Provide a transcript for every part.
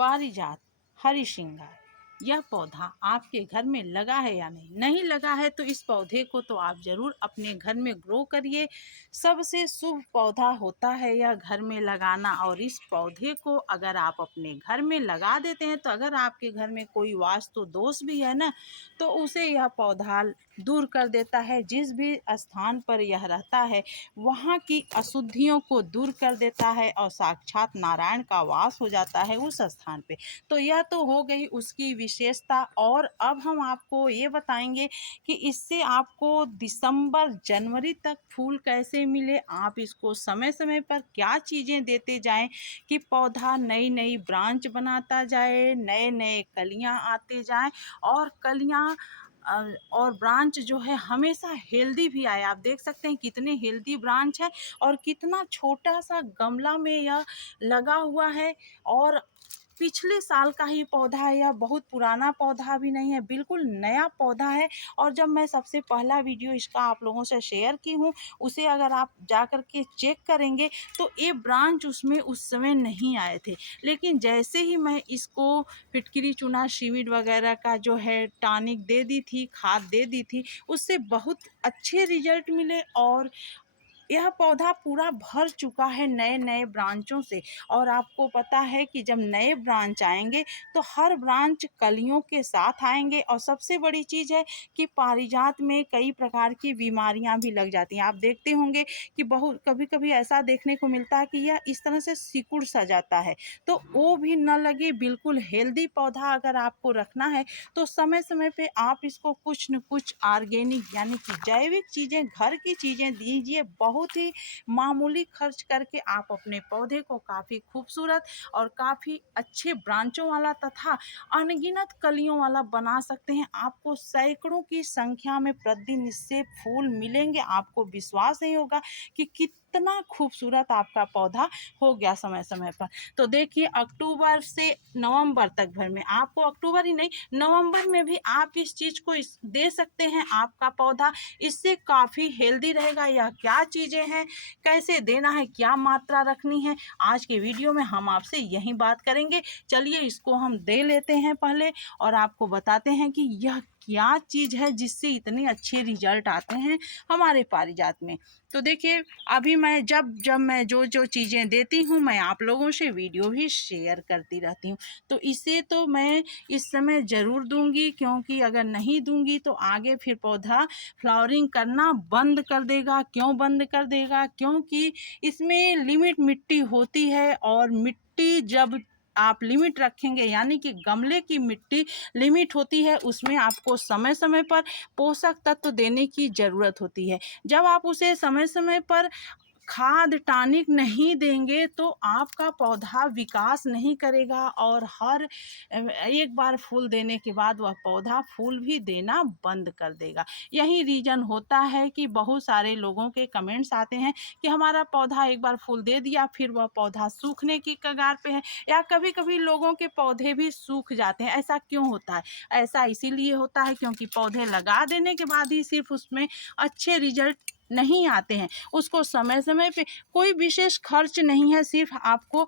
पारिजात हरिश्रृंगार, यह पौधा आपके घर में लगा है या नहीं लगा है तो इस पौधे को तो आप ज़रूर अपने घर में ग्रो करिए। सबसे शुभ पौधा होता है यह घर में लगाना, और इस पौधे को अगर आप अपने घर में लगा देते हैं तो अगर आपके घर में कोई वास्तु दोष भी है ना, तो उसे यह पौधा दूर कर देता है। जिस भी स्थान पर यह रहता है वहाँ की अशुद्धियों को दूर कर देता है और साक्षात नारायण का वास हो जाता है उस स्थान पे। तो यह तो हो गई उसकी विशेषता। और अब हम आपको ये बताएंगे कि इससे आपको दिसंबर जनवरी तक फूल कैसे मिले। आप इसको समय समय पर क्या चीज़ें देते जाएं कि पौधा नई नई ब्रांच बनाता जाए, नए नए कलियां आते जाएं, और कलियां और ब्रांच जो है हमेशा हेल्दी भी आए। आप देख सकते हैं कितने हेल्दी ब्रांच है और कितना छोटा सा गमला में यह लगा हुआ है। और पिछले साल का ही पौधा है, यह बहुत पुराना पौधा भी नहीं है, बिल्कुल नया पौधा है। और जब मैं सबसे पहला वीडियो इसका आप लोगों से शेयर की हूँ, उसे अगर आप जा कर के चेक करेंगे तो ये ब्रांच उसमें उस समय नहीं आए थे। लेकिन जैसे ही मैं इसको फिटकरी चूना सीवीड वगैरह का जो है टॉनिक दे दी थी, खाद दे दी थी, उससे बहुत अच्छे रिजल्ट मिले। और यह पौधा पूरा भर चुका है नए नए ब्रांचों से। और आपको पता है कि जब नए ब्रांच आएंगे तो हर ब्रांच कलियों के साथ आएंगे। और सबसे बड़ी चीज़ है कि पारिजात में कई प्रकार की बीमारियां भी लग जाती हैं। आप देखते होंगे कि बहुत कभी कभी ऐसा देखने को मिलता है कि यह इस तरह से सिकुड़ सा जाता है, तो वो भी न लगे। बिल्कुल हेल्दी पौधा अगर आपको रखना है तो समय समय पे आप इसको कुछ न कुछ ऑर्गेनिक यानी कि जैविक चीज़ें, घर की चीज़ें दीजिए। बहुत ही मामूली खर्च करके आप अपने पौधे को काफ़ी खूबसूरत और काफ़ी अच्छे ब्रांचों वाला तथा अनगिनत कलियों वाला बना सकते हैं। आपको सैकड़ों की संख्या में प्रतिदिन इससे फूल मिलेंगे। आपको विश्वास नहीं होगा कि कितना खूबसूरत आपका पौधा हो गया समय समय पर। तो देखिए अक्टूबर से नवंबर तक भर में, आपको अक्टूबर ही नहीं नवंबर में भी आप इस चीज़ को दे सकते हैं। आपका पौधा इससे काफ़ी हेल्दी रहेगा। यह क्या चीज़ें हैं, कैसे देना है, क्या मात्रा रखनी है, आज के वीडियो में हम आपसे यही बात करेंगे। चलिए इसको हम दे लेते हैं पहले और आपको बताते हैं कि यह क्या चीज़ है जिससे इतने अच्छे रिजल्ट आते हैं हमारे पारिजात में। तो देखिए अभी मैं जब जब मैं जो जो चीज़ें देती हूँ मैं आप लोगों से वीडियो भी शेयर करती रहती हूँ। तो इसे तो मैं इस समय ज़रूर दूंगी, क्योंकि अगर नहीं दूंगी तो आगे फिर पौधा फ्लावरिंग करना बंद कर देगा। क्यों बंद कर देगा? क्योंकि इसमें लिमिट मिट्टी होती है, और मिट्टी जब आप लिमिट रखेंगे यानी कि गमले की मिट्टी लिमिट होती है, उसमें आपको समय समय पर पोषक तत्व देने की ज़रूरत होती है। जब आप उसे समय समय पर खाद टॉनिक नहीं देंगे तो आपका पौधा विकास नहीं करेगा, और हर एक बार फूल देने के बाद वह पौधा फूल भी देना बंद कर देगा। यही रीज़न होता है कि बहुत सारे लोगों के कमेंट्स आते हैं कि हमारा पौधा एक बार फूल दे दिया फिर वह पौधा सूखने की कगार पे है, या कभी कभी लोगों के पौधे भी सूख जाते हैं। ऐसा क्यों होता है? ऐसा इसीलिए होता है क्योंकि पौधे लगा देने के बाद ही सिर्फ उसमें अच्छे रिजल्ट नहीं आते हैं। उसको समय समय पे कोई विशेष खर्च नहीं है, सिर्फ आपको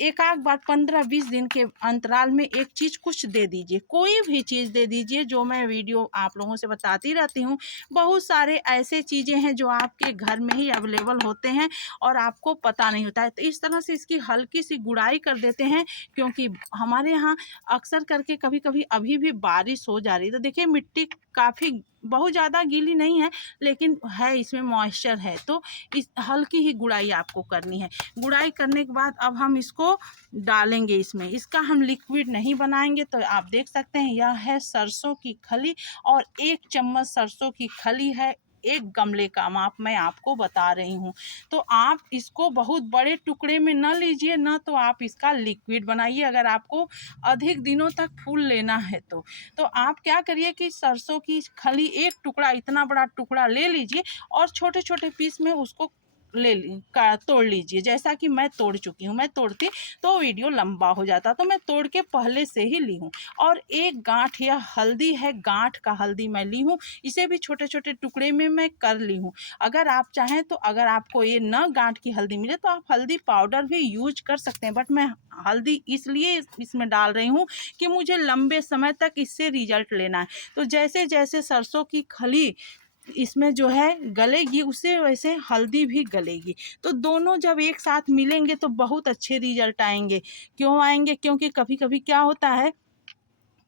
एक आध बार 15-20 दिन के अंतराल में एक चीज़ कुछ दे दीजिए, कोई भी चीज़ दे दीजिए। जो मैं वीडियो आप लोगों से बताती रहती हूँ, बहुत सारे ऐसे चीज़ें हैं जो आपके घर में ही अवेलेबल होते हैं और आपको पता नहीं होता है। तो इस तरह से इसकी हल्की सी गुड़ाई कर देते हैं, क्योंकि हमारे यहाँ अक्सर करके कभी कभी अभी भी बारिश हो जा रही है। तो देखिए मिट्टी काफ़ी बहुत ज़्यादा गीली नहीं है, लेकिन है इसमें मॉइस्चर है, तो इस हल्की ही गुड़ाई आपको करनी है। गुड़ाई करने के बाद अब हम इसको डालेंगे इसमें। इसका हम लिक्विड नहीं बनाएंगे। तो आप देख सकते हैं यह है सरसों की खली, और 1 चम्मच सरसों की खली है। एक गमले का माप मैं आपको बता रही हूँ। तो आप इसको बहुत बड़े टुकड़े में न लीजिए, न तो आप इसका लिक्विड बनाइए अगर आपको अधिक दिनों तक फूल लेना है तो आप क्या करिए कि सरसों की खली एक टुकड़ा, इतना बड़ा टुकड़ा ले लीजिए और छोटे छोटे पीस में उसको तोड़ लीजिए। जैसा कि मैं तोड़ चुकी हूँ, मैं तोड़ती तो वीडियो लंबा हो जाता, तो मैं तोड़ के पहले से ही ली हूँ। और एक गांठ या हल्दी है, गांठ का हल्दी मैं ली हूँ, इसे भी छोटे छोटे टुकड़े में मैं कर ली हूँ। अगर आप चाहें तो अगर आपको ये न गांठ की हल्दी मिले तो आप हल्दी पाउडर भी यूज कर सकते हैं, बट मैं हल्दी इसलिए इसमें डाल रही हूँ कि मुझे लंबे समय तक इससे रिजल्ट लेना है। तो जैसे जैसे सरसों की खली इसमें जो है गलेगी, उससे वैसे हल्दी भी गलेगी। तो दोनों जब एक साथ मिलेंगे तो बहुत अच्छे रिजल्ट आएंगे। क्यों आएंगे? क्योंकि कभी कभी क्या होता है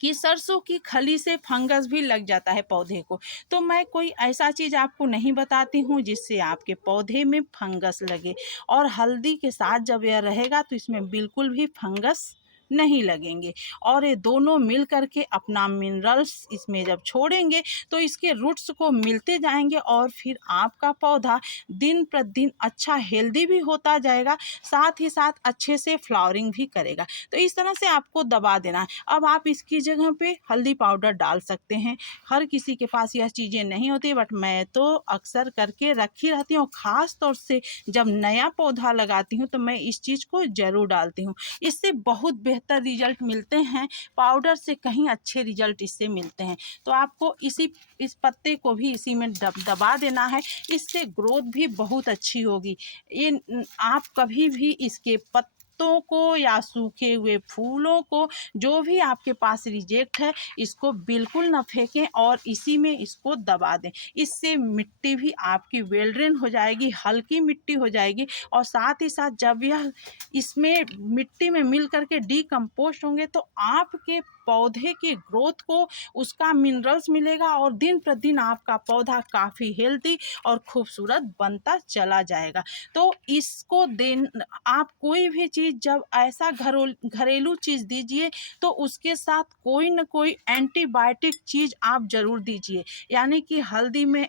कि सरसों की खली से फंगस भी लग जाता है पौधे को। तो मैं कोई ऐसा चीज़ आपको नहीं बताती हूँ जिससे आपके पौधे में फंगस लगे। और हल्दी के साथ जब यह रहेगा तो इसमें बिल्कुल भी फंगस नहीं लगेंगे। और ये दोनों मिल करके अपना मिनरल्स इसमें जब छोड़ेंगे तो इसके रूट्स को मिलते जाएंगे और फिर आपका पौधा दिन प्रतिदिन अच्छा हेल्दी भी होता जाएगा, साथ ही साथ अच्छे से फ्लावरिंग भी करेगा। तो इस तरह से आपको दबा देना है। अब आप इसकी जगह पे हल्दी पाउडर डाल सकते हैं। हर किसी के पास यह चीज़ें नहीं होती, बट मैं तो अक्सर करके रखी रहती हूँ। ख़ास तौर से जब नया पौधा लगाती हूँ तो मैं इस चीज़ को ज़रूर डालती हूँ। इससे बहुत बेहतर रिजल्ट मिलते हैं, पाउडर से कहीं अच्छे रिजल्ट इससे मिलते हैं। तो आपको इस पत्ते को भी इसी में दबा देना है, इससे ग्रोथ भी बहुत अच्छी होगी। ये आप कभी भी इसके पत्तों को या सूखे हुए फूलों को, जो भी आपके पास रिजेक्ट है, इसको बिल्कुल न फेंकें और इसी में इसको दबा दें। इससे मिट्टी भी आपकी वेल ड्रेन हो जाएगी, हल्की मिट्टी हो जाएगी। और साथ ही साथ जब यह इसमें मिट्टी में मिल करके डीकम्पोस्ट होंगे तो आपके पौधे की ग्रोथ को उसका मिनरल्स मिलेगा और दिन प्रतिदिन आपका पौधा काफ़ी हेल्दी और खूबसूरत बनता चला जाएगा। तो इसको आप कोई भी चीज़ जब ऐसा घरेलू चीज़ दीजिए तो उसके साथ कोई न कोई एंटीबायोटिक चीज़ आप ज़रूर दीजिए। यानी कि हल्दी में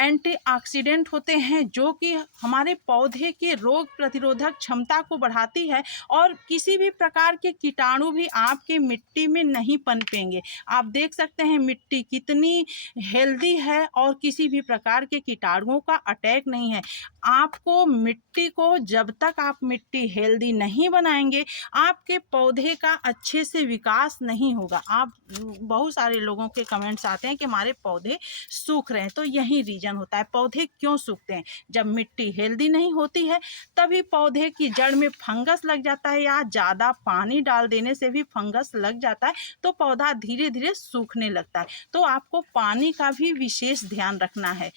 एंटीऑक्सीडेंट होते हैं जो कि हमारे पौधे के रोग प्रतिरोधक क्षमता को बढ़ाती है और किसी भी प्रकार के कीटाणु भी आपके मिट्टी में नहीं पनपेंगे। आप देख सकते हैं मिट्टी कितनी हेल्दी है और किसी भी प्रकार के कीटाणुओं का अटैक नहीं है। आपको मिट्टी को जब तक आप मिट्टी हेल्दी नहीं बनाएंगे, आपके पौधे का अच्छे से विकास नहीं होगा। आप बहुत सारे लोगों के कमेंट्स आते हैं कि हमारे पौधे सूख रहे हैं, तो यही रीजन होता है। पौधे क्यों सूखते हैं? जब मिट्टी हेल्दी नहीं होती है तभी पौधे की जड़ में फंगस लग जाता है, या ज़्यादा पानी डाल देने से भी फंगस लग जाता है तो पौधा धीरे धीरे सूखने लगता है। तो आपको पानी का भी विशेष ध्यान रखना है।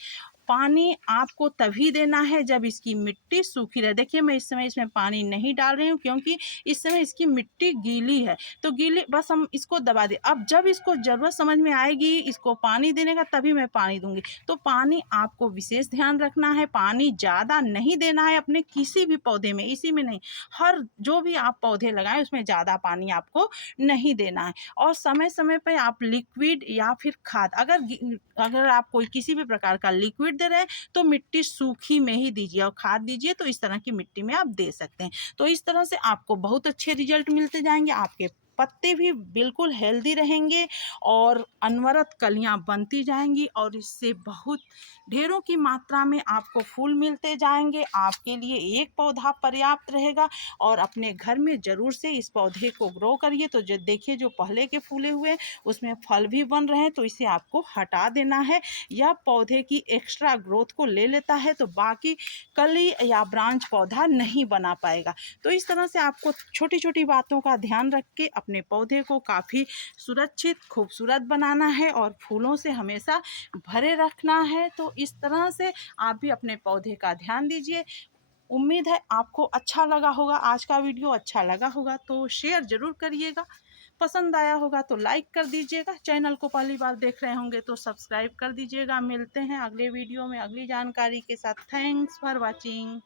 पानी आपको तभी देना है जब इसकी मिट्टी सूखी रहे। देखिए मैं इस समय इसमें पानी नहीं डाल रही हूँ क्योंकि इस समय इसकी मिट्टी गीली है, तो गीली बस हम इसको दबा दें। अब जब इसको ज़रूरत समझ में आएगी इसको पानी देने का तभी मैं पानी दूंगी। तो पानी आपको विशेष ध्यान रखना है, पानी ज़्यादा नहीं देना है अपने किसी भी पौधे में, इसी में नहीं, हर जो भी आप पौधे लगाएं उसमें ज़्यादा पानी आपको नहीं देना है। और समय समय पर आप लिक्विड या फिर खाद, अगर आप कोई किसी भी प्रकार का लिक्विड दे रहे हैं तो मिट्टी सूखी में ही दीजिए और खाद दीजिए, तो इस तरह की मिट्टी में आप दे सकते हैं। तो इस तरह से आपको बहुत अच्छे रिजल्ट मिलते जाएंगे, आपके पत्ते भी बिल्कुल हेल्दी रहेंगे और अनवरत कलियां बनती जाएंगी और इससे बहुत ढेरों की मात्रा में आपको फूल मिलते जाएंगे। आपके लिए एक पौधा पर्याप्त रहेगा और अपने घर में ज़रूर से इस पौधे को ग्रो करिए। तो जो देखिए जो पहले के फूले हुए उसमें फल भी बन रहे हैं, तो इसे आपको हटा देना है। यह पौधे की एक्स्ट्रा ग्रोथ को ले लेता है तो बाकी कली या ब्रांच पौधा नहीं बना पाएगा। तो इस तरह से आपको छोटी छोटी बातों का ध्यान रख के अपने पौधे को काफ़ी सुरक्षित खूबसूरत बनाना है और फूलों से हमेशा भरे रखना है। तो इस तरह से आप भी अपने पौधे का ध्यान दीजिए। उम्मीद है आपको अच्छा लगा होगा, आज का वीडियो अच्छा लगा होगा तो शेयर ज़रूर करिएगा, पसंद आया होगा तो लाइक कर दीजिएगा, चैनल को पहली बार देख रहे होंगे तो सब्सक्राइब कर दीजिएगा। मिलते हैं अगले वीडियो में अगली जानकारी के साथ। Thanks for watching.